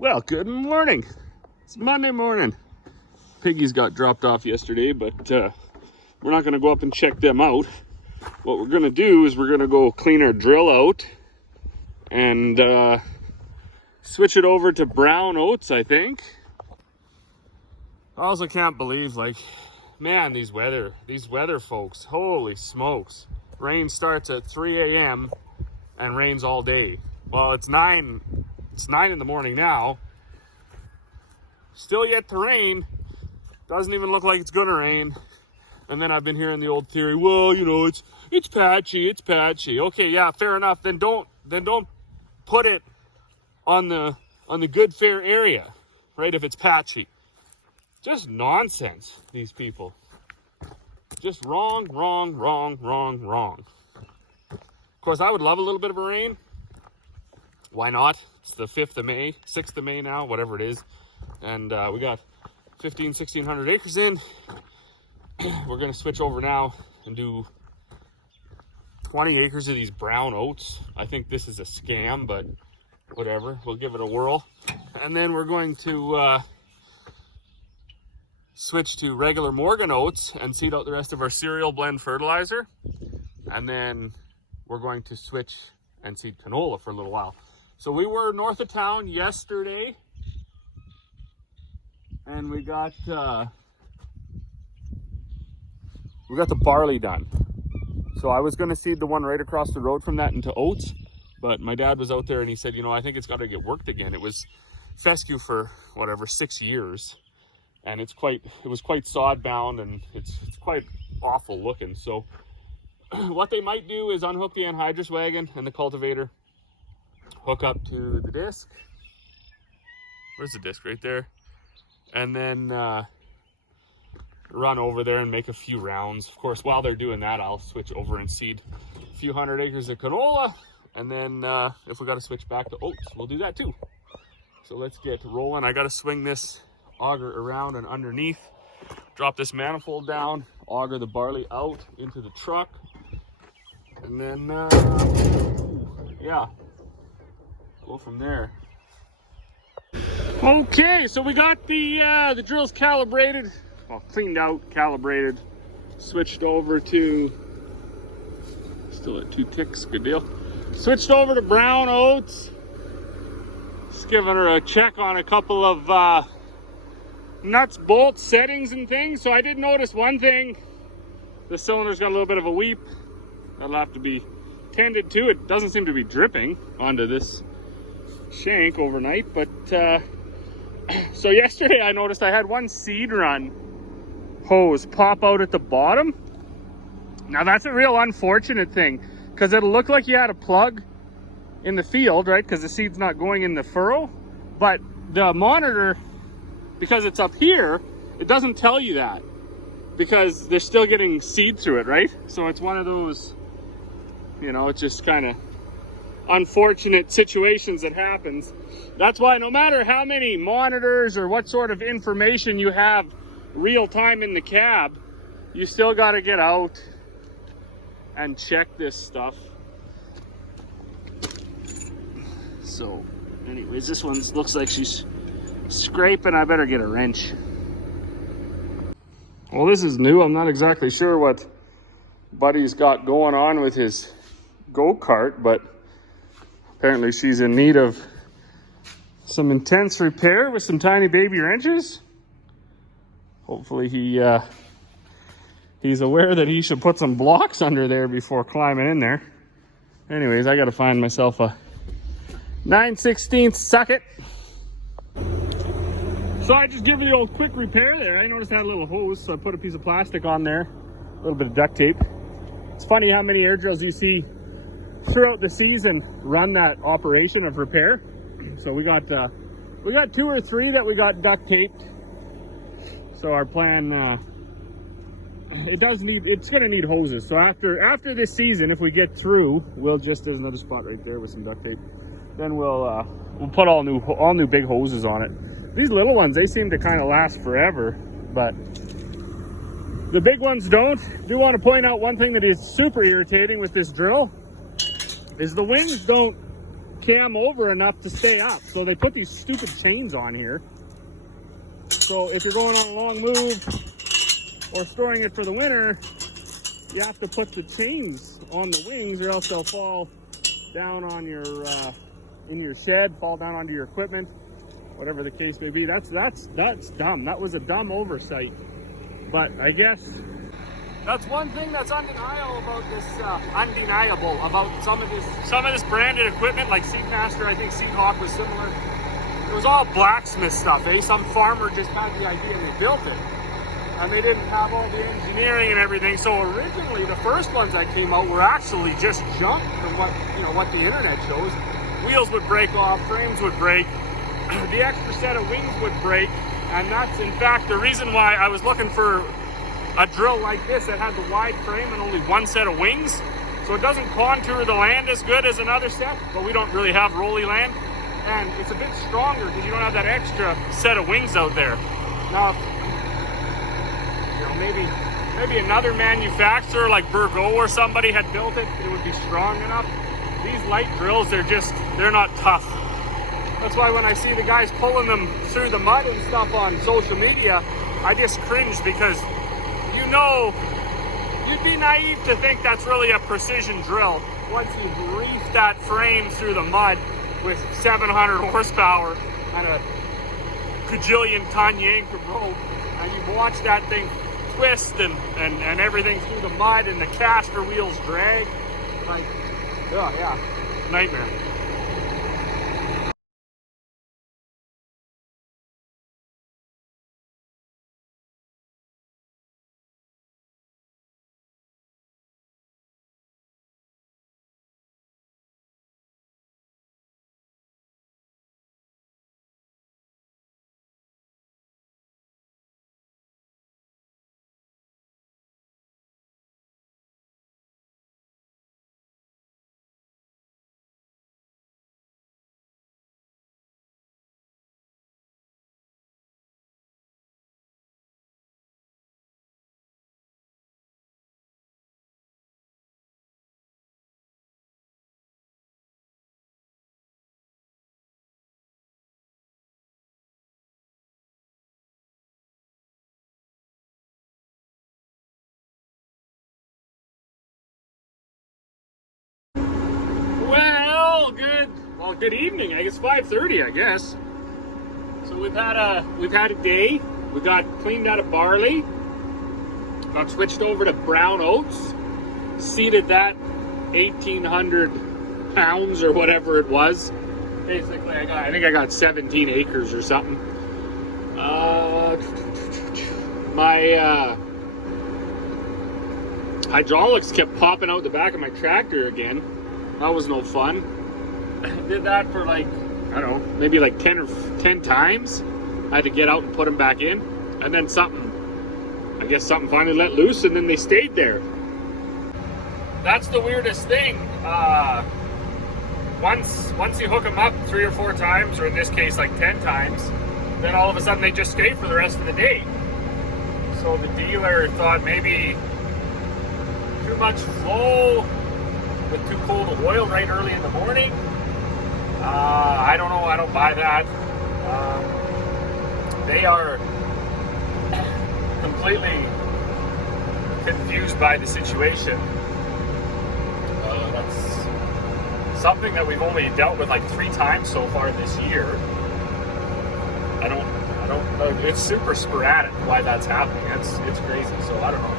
Well, good morning. It's Monday morning. Piggies got dropped off yesterday, but we're not going to go up and check them out. What we're going to do is we're going to go clean our drill out and switch it over to brown oats, I think. I also can't believe, like, man, these weather folks, holy smokes. Rain starts at 3 a.m. and rains all day. Well, it's 9 in the morning now. Still yet to rain. Doesn't even look like it's gonna rain. And then I've been hearing the old theory, well, you know, it's patchy. Okay, yeah, fair enough. Then don't put it on the good fair area, right? If it's patchy. Just nonsense, these people. Just wrong. Of course, I would love a little bit of a rain. Why not? It's the 5th of May, 6th of May now, whatever it is. And we got 1,600 acres in. We're going to switch over now and do 20 acres of these brown oats. I think this is a scam, but whatever. We'll give it a whirl. And then we're going to switch to regular Morgan oats and seed out the rest of our cereal blend fertilizer. And then we're going to switch and seed canola for a little while. So we were north of town yesterday, and we got the barley done. So I was going to seed the one right across the road from that into oats, but my dad was out there and he said, you know, I think it's got to get worked again. It was fescue for whatever 6 years, and it was quite sod bound, and it's quite awful looking. So what they might do is unhook the anhydrous wagon and the cultivator, hook up to the disc. Where's the disc? Right there. And then run over there and make a few rounds. Of course, while they're doing that, I'll switch over and seed a few hundred acres of canola. And then if we got to switch back to oats, we'll do that too. So let's get rolling. I got to swing this auger around and underneath, drop this manifold down, auger the barley out into the truck. And then, yeah, go from there. Okay, so we got the drills calibrated, well, cleaned out, calibrated, switched over to, still at 2 ticks, good deal. Switched over to brown oats. Just giving her a check on a couple of nuts, bolts, settings and things. So I did notice one thing. The cylinder's got a little bit of a weep. That'll have to be tended to. It doesn't seem to be dripping onto this shank overnight, but so yesterday I noticed I had one seed run hose pop out at the bottom. Now that's a real unfortunate thing, because it'll look like you had a plug in the field, right? Because the seed's not going in the furrow, but the monitor, because it's up here, it doesn't tell you that, because they're still getting seed through it, right? So it's one of those, you know, it's just kind of unfortunate situations that happens. That's why no matter how many monitors or what sort of information you have real time in the cab, you still got to get out and check this stuff. So anyways, this one looks like she's scraping. I better get a wrench. Well, this is new. I'm not exactly sure what Buddy's got going on with his go-kart, but apparently she's in need of some intense repair with some tiny baby wrenches. Hopefully he's aware that he should put some blocks under there before climbing in there. Anyways, I gotta find myself a 9/16 socket. So I just give it the old quick repair there. I noticed I had a little hose, so I put a piece of plastic on there, a little bit of duct tape. It's funny how many air drills you see throughout the season run that operation of repair. So we got 2 or 3 that we got duct taped. So our plan, it's gonna need hoses. So after this season, if we get through, we'll just, there's another spot right there with some duct tape. Then we'll put all new big hoses on it. These little ones, they seem to kind of last forever, but the big ones don't. I do want to point out one thing that is super irritating with this drill is the wings don't cam over enough to stay up. So they put these stupid chains on here. So if you're going on a long move or storing it for the winter, you have to put the chains on the wings, or else they'll fall down on your in your shed, fall down onto your equipment, whatever the case may be. That's dumb. That was a dumb oversight. But I guess that's one thing that's undeniable about some of this branded equipment, like Seedmaster. I think Seedhawk was similar. It was all blacksmith stuff, eh? Some farmer just had the idea and they built it. And they didn't have all the engineering and everything. So originally, the first ones that came out were actually just junk from what the internet shows. Wheels would break off, frames would break, the extra set of wings would break, and that's in fact the reason why I was looking for a drill like this that had the wide frame and only one set of wings. So it doesn't contour the land as good as another set, but we don't really have rolly land. And it's a bit stronger because you don't have that extra set of wings out there. Now, maybe another manufacturer like Burgo or somebody had built it, it would be strong enough. These light drills, they're not tough. That's why when I see the guys pulling them through the mud and stuff on social media, I just cringe, because you'd be naive to think that's really a precision drill once you've reefed that frame through the mud with 700 horsepower and a gajillion ton yank of rope, and you've watched that thing twist and everything through the mud and the caster wheels drag. Like, oh yeah, nightmare. Well, good evening. I guess 5:30. I guess. So we've had a day. We got cleaned out of barley. Got switched over to brown oats. Seeded that 1,800 pounds or whatever it was. Basically, I think I got 17 acres or something. My hydraulics kept popping out the back of my tractor again. That was no fun. Did that for like, I don't know, maybe like 10 times. I had to get out and put them back in. And then something finally let loose, and then they stayed there. That's the weirdest thing. Once you hook them up 3 or 4 times, or in this case like 10 times, then all of a sudden they just stay for the rest of the day. So the dealer thought maybe too much flow with too cold of oil right early in the morning. I don't know. I don't buy that. They are completely confused by the situation. That's something that we've only dealt with like 3 times so far this year. I don't know. It's super sporadic why that's happening. It's crazy. So I don't know.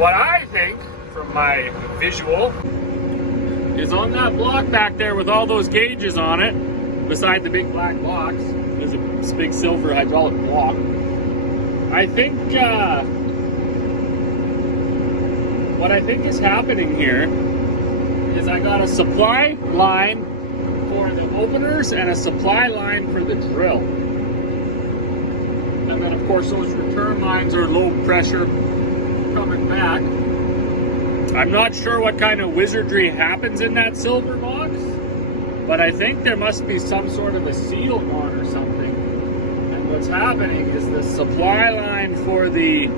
What I think from my visual is on that block back there with all those gauges on it, beside the big black box, there's a big silver hydraulic block. I think what I think is happening here is I got a supply line for the openers and a supply line for the drill. And then of course those return lines are low pressure coming back. I'm not sure what kind of wizardry happens in that silver box, but I think there must be some sort of a seal on or something. And what's happening is the supply line for the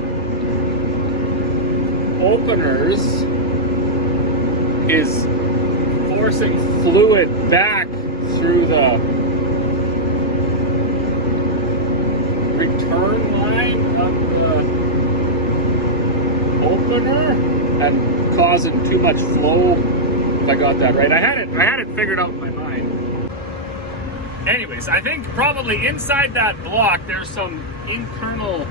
openers is forcing fluid back through the return line of the opener and causing too much flow. If I got that right, I had it figured out in my mind. Anyways, I think probably inside that block there's some internal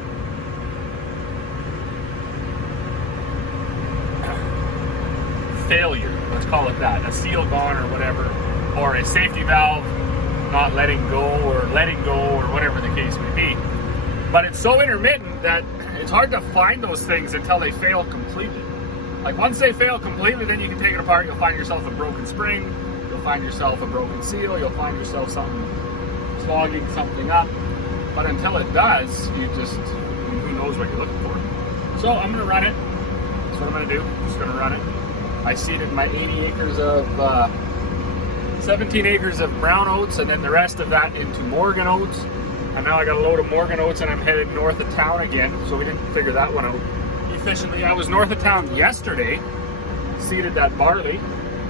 failure, let's call it that, a seal gone or whatever, or a safety valve not letting go or whatever the case may be. But it's so intermittent that it's hard to find those things until they fail completely. Like once they fail completely, then you can take it apart. You'll find yourself a broken spring, you'll find yourself a broken seal, you'll find yourself something clogging something up. But until it does, who knows what you're looking for. So I'm gonna run it. That's what I'm gonna do. I'm just gonna run it. I seeded my 17 acres of brown oats, and then the rest of that into Morgan oats. And now I got a load of Morgan oats, and I'm headed north of town again. So we didn't figure that one out efficiently. I was north of town yesterday, seeded that barley,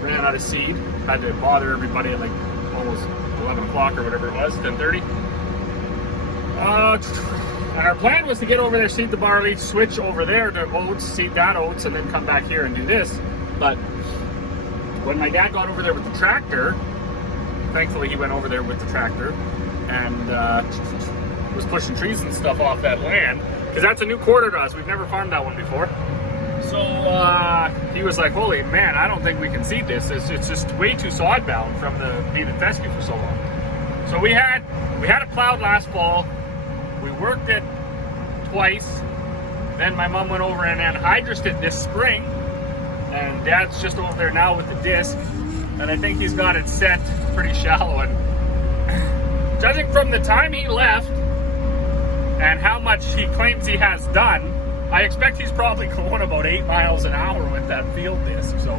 ran out of seed, had to bother everybody at like almost 11 o'clock or whatever it was, 10:30. And our plan was to get over there, seed the barley, switch over there to oats, seed that oats, and then come back here and do this. But when my dad got over there with the tractor, thankfully he went over there with the tractor and was pushing trees and stuff off that land, because that's a new quarter to us. We've never farmed that one before. So he was like, holy man, I don't think we can seed this. It's just way too sod bound from being at fescue for so long. So we had it plowed last fall. We worked it twice. Then my mom went over and anhydrous it this spring. And Dad's just over there now with the disc, and I think he's got it set pretty shallow. And judging from the time he left and how much he claims he has done, I expect he's probably going about 8 miles an hour with that field disc. So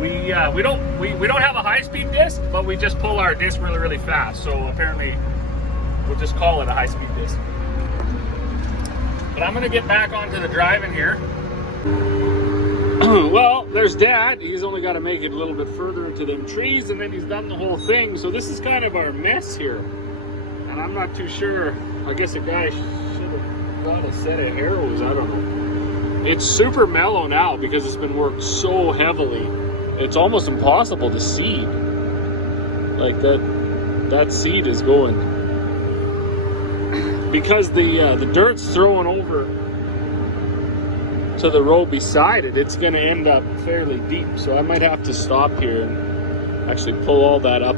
we don't have a high-speed disc, but we just pull our disc really, really fast. So apparently we'll just call it a high-speed disc. But I'm gonna get back onto the driving here. Well, there's Dad. He's only got to make it a little bit further into them trees, and then he's done the whole thing. So this is kind of our mess here. And I'm not too sure. I guess a guy should have got a set of arrows. I don't know. It's super mellow now because it's been worked so heavily. It's almost impossible to seed. Like that seed is going. Because the dirt's throwing over to the row beside it, it's going to end up fairly deep. So I might have to stop here and actually pull all that up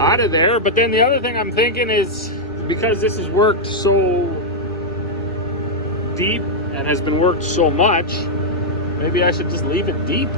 out of there. But then the other thing I'm thinking is, because this is worked so deep and has been worked so much, maybe I should just leave it deep.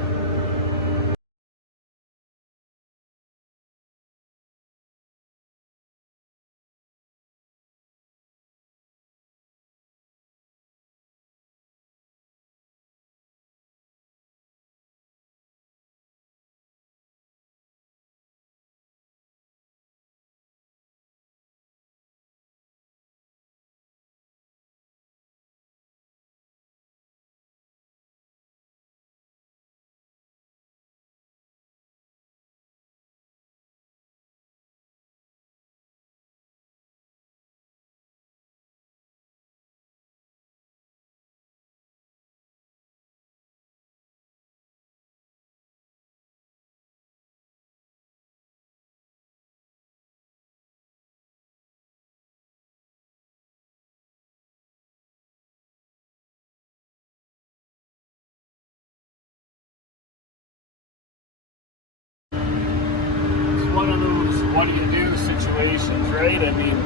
One of those what do you do situations, right? I mean,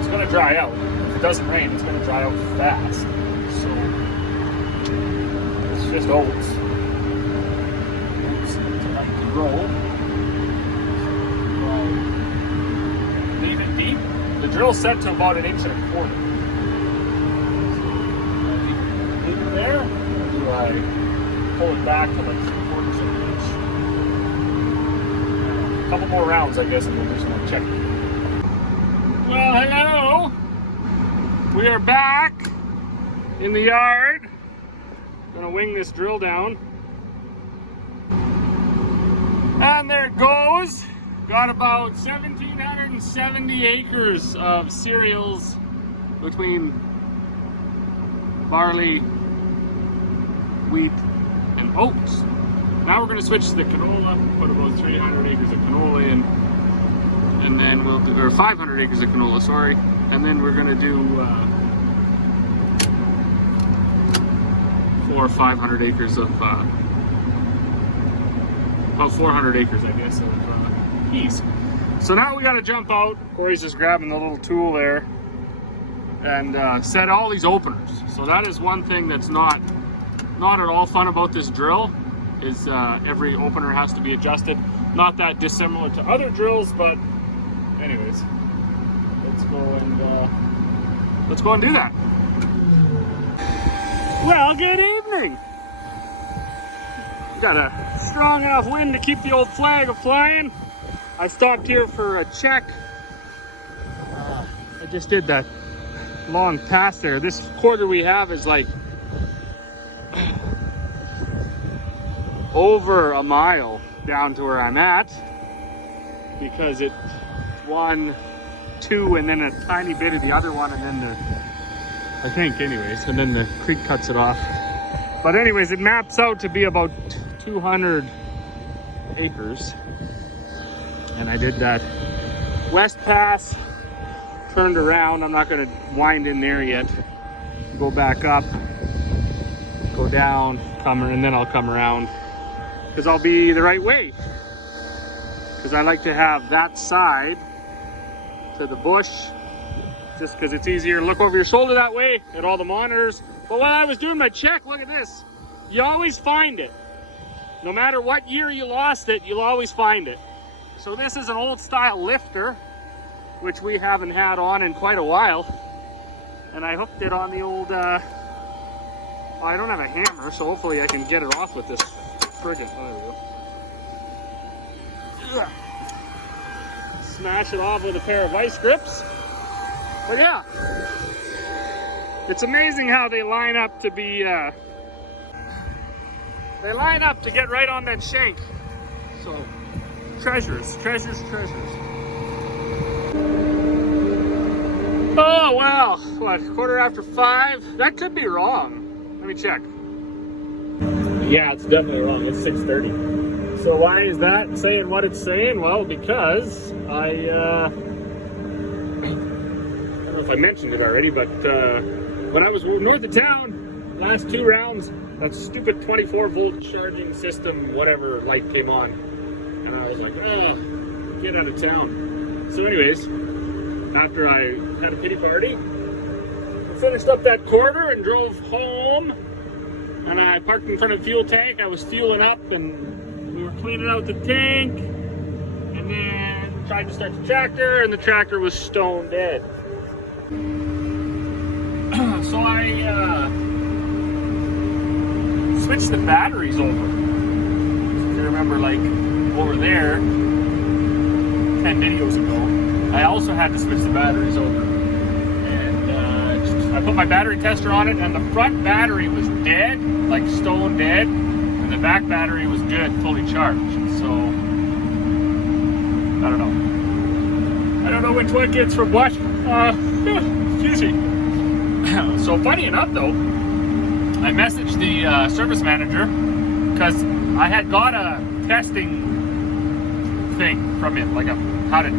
it's going to dry out. If it doesn't rain, it's going to dry out fast. So it's just oats. Oats like to grow. Leave it deep. The drill's set to about 1.25 inches. Leave it there, or do I pull it back to like 3/4 of an inch? A couple more rounds, I guess, and we'll just want to check it. Well, hello. We are back in the yard. Gonna wing this drill down. And there it goes. Got about 1,770 acres of cereals between barley, wheat, and oats. Now we're going to switch to the canola, put about 300 acres of canola in, and then we'll do, or 500 acres of canola, sorry, and then we're going to do 400 or 500 acres of, about 400 acres, I guess, of peas. So now we got to jump out. Corey's just grabbing the little tool there and set all these openers. So that is one thing that's not at all fun about this drill, is every opener has to be adjusted. Not that dissimilar to other drills, but anyways, let's go and do that. Well, good evening. Got a strong enough wind to keep the old flag flying. I stopped here for a check. I just did that long pass there. This quarter we have is like over a mile down to where I'm at, because it's 1, 2, and then a tiny bit of the other one, and then I think anyways, and then the creek cuts it off. But anyways, it maps out to be about 200 acres. And I did that west pass, turned around. I'm not gonna wind in there yet. Go back up, go down, and then I'll come around, because I'll be the right way. Because I like to have that side to the bush, just because it's easier to look over your shoulder that way at all the monitors. But while I was doing my check, look at this. You always find it. No matter what year you lost it, you'll always find it. So this is an old style lifter, which we haven't had on in quite a while. And I hooked it on the old, well, I don't have a hammer, so hopefully I can get it off with this friggin', oh, there we go. Ugh. Smash it off with a pair of vice grips. But yeah, it's amazing how they line up to be, they line up to get right on that shank. So, treasures, treasures, treasures. Oh, well, what, 5:15? That could be wrong. Let me check. Yeah, it's definitely wrong. It's 6:30. So why is that saying what it's saying? Well, because I don't know if I mentioned it already, but when I was north of town, last 2 rounds, that stupid 24-volt charging system, whatever, light came on. And I was like, oh, get out of town. So anyways, after I had a pity party, I finished up that quarter and drove home. And I parked in front of the fuel tank. I was fueling up, and we were cleaning out the tank. And then tried to start the tractor, and the tractor was stone dead. So I switched the batteries over. If you remember, like over there 10 videos ago, I also had to switch the batteries over. And I put my battery tester on it, and the front battery was dead, like stone dead, and the back battery was good, fully charged. So I don't know. I don't know which one gets from what. Excuse me. So funny enough though, I messaged the service manager because I had got a testing thing from it, like how to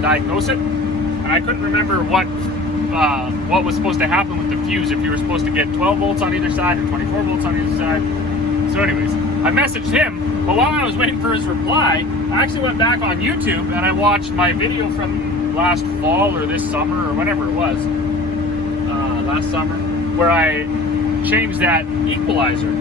diagnose it, and I couldn't remember what was supposed to happen with the fuse, if you were supposed to get 12 volts on either side or 24 volts on either side. So anyways, I messaged him, but while I was waiting for his reply, I actually went back on YouTube and I watched my video from last fall or this summer or whatever it was, last summer, where I changed that equalizer.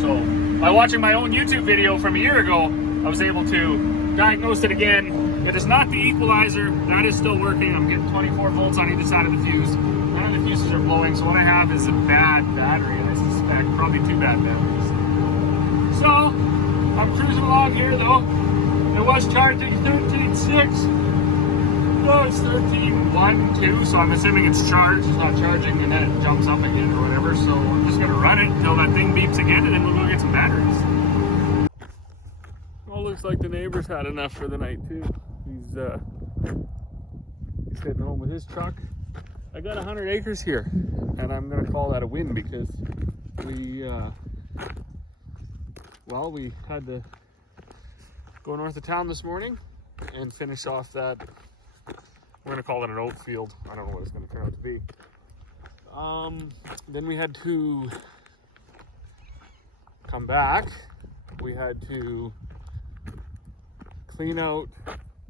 So by watching my own YouTube video from a year ago, I was able to diagnose it again. It is not the equalizer, that is still working. I'm getting 24 volts on either side of the fuse. None of the fuses are blowing, so what I have is a bad battery, I suspect, probably 2 bad batteries. So, I'm cruising along here though. It was charging 13.6. No, it's 13.1.2, so I'm assuming it's charged, it's not charging, and then it jumps up again or whatever. So I'm just gonna run it until that thing beeps again, and then we'll go get some batteries. Well, Looks like the neighbor's had enough for the night too. He's heading home with his truck. I got 100 acres here, and I'm gonna call that a win because we had to go north of town this morning and finish off that. We're gonna call it an oat field. I don't know what it's gonna turn out to be. Then we had to come back. We had to clean out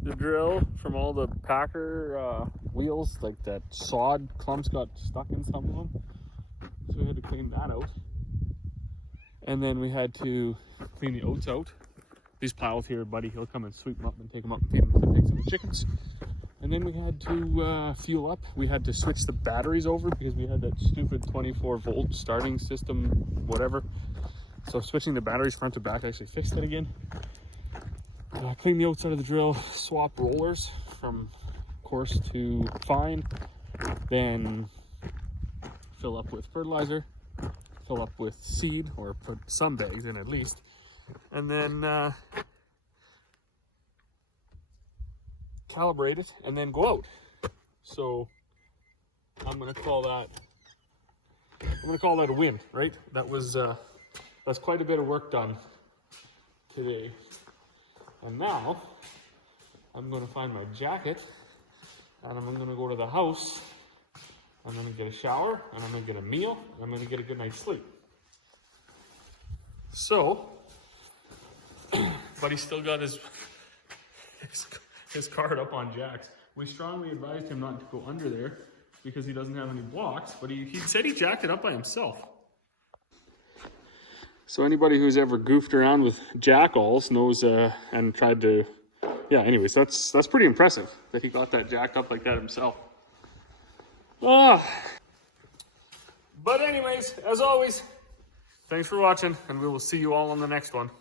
the drill from all the packer wheels, like that sod clumps got stuck in some of them. So we had to clean that out. And then we had to clean the oats out. These plows here, buddy, he'll come and sweep them up and take them up and feed them to the pigs and the chickens. And then we had to fuel up. We had to switch the batteries over because we had that stupid 24-volt starting system, whatever. So switching the batteries front to back actually fixed it again. Clean the oats out of the drill, swap rollers from coarse to fine, then fill up with fertilizer, fill up with seed, or put some bags in at least, and then calibrate it, and then go out. So I'm gonna call that a win, right? That's quite a bit of work done today. And now I'm gonna find my jacket, and I'm gonna go to the house. I'm gonna get a shower, and I'm gonna get a meal, and I'm gonna get a good night's sleep. So, but he's still got his card up on jacks. We strongly advised him not to go under there because he doesn't have any blocks, but he said he jacked it up by himself. So anybody who's ever goofed around with jackalls knows and tried to, yeah, anyways, that's pretty impressive that he got that jacked up like that himself. But anyways, as always, thanks for watching, and we will see you all on the next one.